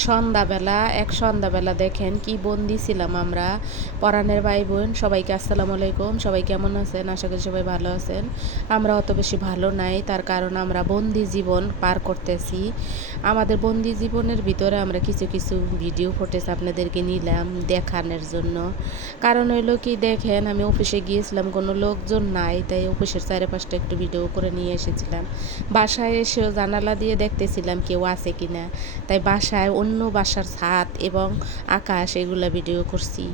সন্ধ্যাবেলা দেখেন কি বন্দি ছিলাম আমরা পরাণের ভাই বোন। সবাইকে আসসালামু আলাইকুম। সবাই কেমন আছেন? আশা করি সবাই ভালো আছেন। আমরা অত বেশি ভালো নাই, তার কারণ আমরা বন্দি জীবন পার করতেছি। আমাদের বন্দি জীবনের ভিতরে আমরা কিছু কিছু ভিডিও ফুটেজ আপনাদেরকে নিলাম দেখানোর জন্য। কারণ হইলো কি, দেখেন আমি অফিসে গিয়েছিলাম, কোনো লোকজন নাই, তাই অফিসের চারপাশটা একটু ভিডিও করে নিয়ে এসেছিলাম। বাসায় এসেও জানালা দিয়ে দেখতেছিলাম কেউ আছে কিনা, তাই বাসায় অন্য বাসার ছাদ এবং আকাশ এগুলো ভিডিও করছি।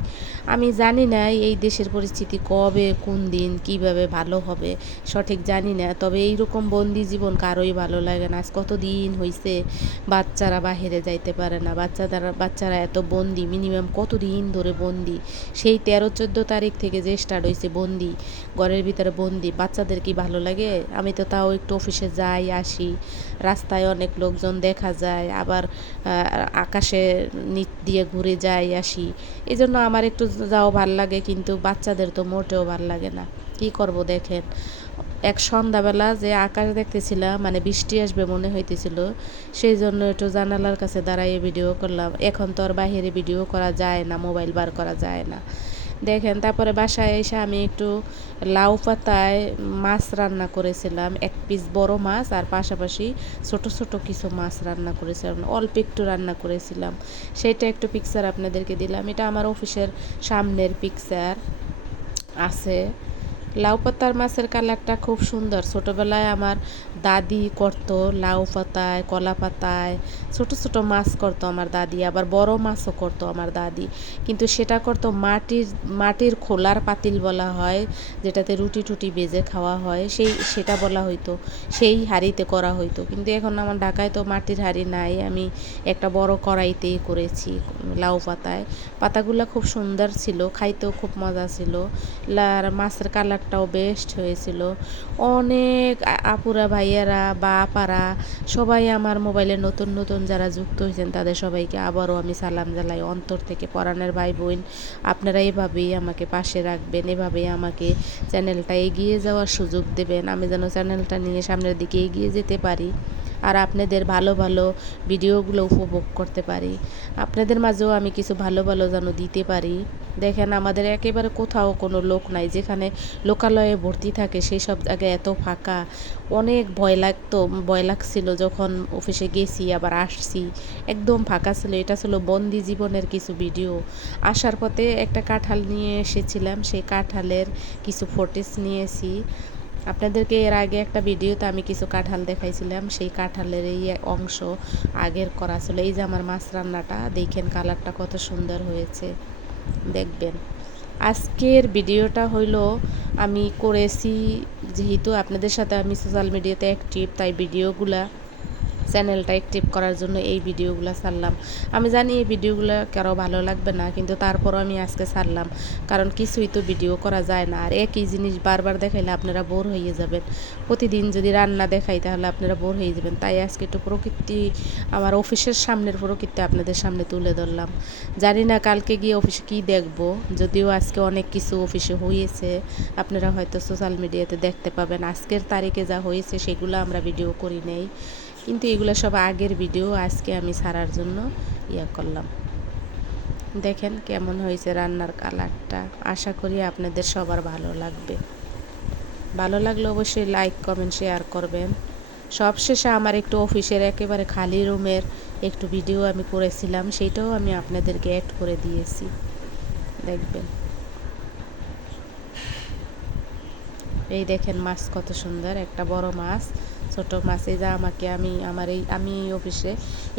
আমি জানি না এই দেশের পরিস্থিতি কবে কোন দিন কিভাবে ভালো হবে সঠিক জানি না, তবে এইরকম বন্দি জীবন কারোই ভালো লাগে না। আজ কত দিন হয়েছে বাচ্চারা বাহিরে যাইতে পারে না, বাচ্চারা এত বন্দি, মিনিমাম কত দিন ধরে বন্দি। সেই 13-14 তারিখ থেকে যে স্টার্ট হয়েছে বন্দি, ঘরের ভিতরে বন্দি। বাচ্চাদের কি ভালো লাগে? আমি তো তাও একটু অফিসে যাই আসি, রাস্তায় অনেক লোকজন দেখা যায়, আবার আকাশে নিচ দিয়ে ঘুরে যাই আসি, এই জন্য আমার একটু যাও ভাল লাগে, কিন্তু বাচ্চাদের তো মোটেও ভাল লাগে না। কি করব দেখেন, এক সন্ধ্যাবেলা যে আকাশ দেখতেছিলাম, মানে বৃষ্টি আসবে মনে হইতেছিল, সেই জন্য একটু জানালার কাছে দাঁড়াইয়ে ভিডিও করলাম। এখন তো আর বাহিরে ভিডিও করা যায় না, মোবাইল বার করা যায় না। দেখেন, তারপরে বাসায় এসে আমি একটু লাউ পাতায় মাছ রান্না করেছিলাম, এক পিস বড় মাছ, আর পাশাপাশি ছোট ছোট কিছু মাছ রান্না করেছিলাম, অল্প একটু রান্না করেছিলাম। সেইটা একটু পিকচার আপনাদেরকে দিলাম। এটা আমার অফিসের সামনের পিকচার আছে। লাউ পাতার মাছের কালারটা খুব সুন্দর। ছোটোবেলায় আমার দাদি করতো লাউ পাতায়, কলা পাতায় ছোট ছোট মাছ করতো আমার দাদি, আবার বড় মাছও করতো আমার দাদি। কিন্তু সেটা করতো মাটির খোলার পাতিল বলা হয়, যেটাতে রুটি টুটি বেজে খাওয়া হয়, সেটা বলা হইতো, সেই হাঁড়িতে করা হইতো। কিন্তু এখন আমার ঢাকায় তো মাটির হাঁড়ি নাই, আমি একটা বড় কড়াইতেই করেছি লাউ পাতাগুলো খুব সুন্দর ছিল, খাইতেও খুব মজা ছিল। আর মাছের কালারটাও বেস্ট হয়েছিল। অনেক আপুরা ভাইয়ারা বা আপারা সবাই আমার মোবাইলে নতুন নতুন যারা যুক্ত হয়েছেন, তাদের সবাইকে আবারও আমি সালাম জানাই অন্তর থেকে। পরাণের ভাই বোন, আপনারা এভাবেই আমাকে পাশে রাখবেন, এভাবেই আমাকে চ্যানেলটা এগিয়ে যাওয়ার সুযোগ দেবেন, আমি যেন চ্যানেলটা নিয়ে সামনের দিকে এগিয়ে যেতে পারি, আর আপনাদের ভালো ভালো ভিডিওগুলো উপভোগ করতে পারি, আপনাদের মাঝেও আমি কিছু ভালো ভালো যেন দিতে পারি। দেখেন, আমাদের একেবারে কোথাও কোনো লোক নাই, যেখানে লোকালয়ে ভর্তি থাকে সেই সব জায়গায় এত ফাঁকা। অনেক ভয় লাগছিল যখন অফিসে গেছি আবার আসছি, একদম ফাঁকা ছিল। এটা ছিল বন্দি জীবনের কিছু ভিডিও। আসার পথে একটা কাঁঠাল নিয়ে এসেছিলাম, সেই কাঁঠালের কিছু ফুটেজ নিয়েছি আপনাদেরকে। এর আগে একটা ভিডিওতে আমি কিছু কাঁঠাল দেখাইছিলাম, সেই কাঁঠালের এই অংশ আগের করা ছিল। এই যে আমার মাছ রান্নাটা দেখেন, কালারটা কত সুন্দর হয়েছে দেখবেন। আজকের ভিডিওটা হইলো আমি করেছি, যেহেতু আপনাদের সাথে আমি সোশ্যাল মিডিয়াতে অ্যাক্টিভ, তাই ভিডিওগুলা চ্যানেলটা অ্যাক্টিভ করার জন্য এই ভিডিওগুলো ছাড়লাম। আমি জানি এই ভিডিওগুলো কারো ভালো লাগবে না, কিন্তু তারপরও আমি আজকে ছাড়লাম, কারণ কিছুই তো ভিডিও করা যায় না, আর একই জিনিস বারবার দেখাইলে আপনারা বোর হয়ে যাবেন। প্রতিদিন যদি রান্না দেখাই তাহলে আপনারা বোর হয়ে যাবেন। তাই আজকে একটু প্রকৃতি, আমার অফিসের সামনের প্রকৃতি আপনাদের সামনে তুলে ধরলাম। জানি না কালকে গিয়ে অফিসে কী দেখব, যদিও আজকে অনেক কিছু অফিসে হয়েছে, আপনারা হয়তো সোশ্যাল মিডিয়াতে দেখতে পাবেন। আজকের তারিখে যা হয়েছে সেগুলো আমরা ভিডিও করি নেই, কিন্তু এগুলো সব আগের ভিডিও, আজকে আমি ছাড়ার জন্য করলাম। দেখেন কেমন হয়েছে রান্নার কালারটা, আশা করি আপনাদের সবার ভালো লাগবে। ভালো লাগলে অবশ্যই লাইক কমেন্ট শেয়ার করবেন। সবশেষে আমার একটু অফিসের একেবারে খালি রুমের একটু ভিডিও আমি করেছিলাম, সেইটাও আমি আপনাদেরকে অ্যাড করে দিয়েছি, দেখবেন। এই দেখেন মাছ কত সুন্দর, একটা বড় মাছ, ছোট মাছ। এই যা আমাকে আমি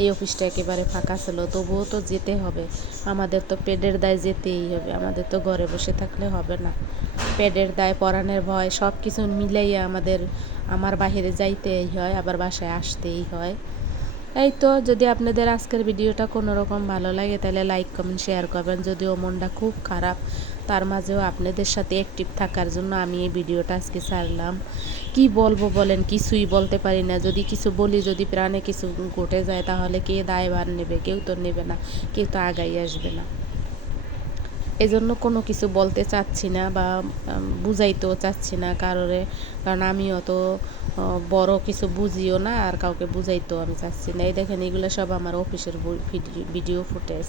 এই অফিসটা একেবারে ফাঁকা ছিল, তবুও তো যেতে হবে, আমাদের তো পেটের দায় যেতেই হবে, আমাদের তো ঘরে বসে থাকলে হবে না। পেটের দায়, পরাণের ভয়, সব কিছু মিলাইয়া আমার বাহিরে যাইতেই হয়, আবার বাসায় আসতেই হয়। এই তো, যদি আপনাদের আজকের ভিডিওটা কোনো রকম ভালো লাগে তাহলে লাইক কমেন্ট শেয়ার করবেন। যদিও মনটা খুব খারাপ, তার মাঝেও আপনাদের সাথে অ্যাক্টিভ থাকার জন্য আমি এই ভিডিওটা আজকে ছাড়লাম। কি বলবো বলেন, কিছুই বলতে পারি না। যদি কিছু বলি, যদি প্রাণে কিছু ঘটে যায়, তাহলে কে দায়ভার নেবে? কেউ তো নেবে না, কেউ তো আগাই আসবে না। এজন্য কোনো কিছু বলতে চাচ্ছি না বা বুঝাইতেও চাচ্ছি না কারোরে, কারণ আমি অত বড় কিছু বুঝিও না আর কাউকে বুঝাইতেও আমি চাচ্ছি না। এই দেখেন এগুলো সব আমার অফিসের ভিডিও ফুটেজ,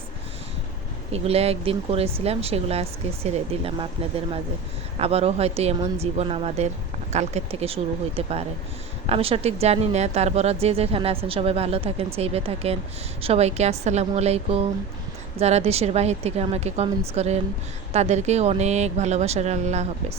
এগুলো একদিন করেছিলাম, সেগুলো আজকে ছেড়ে দিলাম আপনাদের মাঝে। আবারও হয়তো এমন জীবন আমাদের কালকের থেকে শুরু হইতে পারে, আমি সঠিক জানি না। তারপর যে যেখানে আছেন সবাই ভালো থাকেন, সেইবে থাকেন। সবাইকে আসসালামু আলাইকুম। যারা দেশের বাহির থেকে আমাকে কমেন্টস করেন তাদেরকে অনেক ভালোবাসার। আল্লাহ হাফেজ।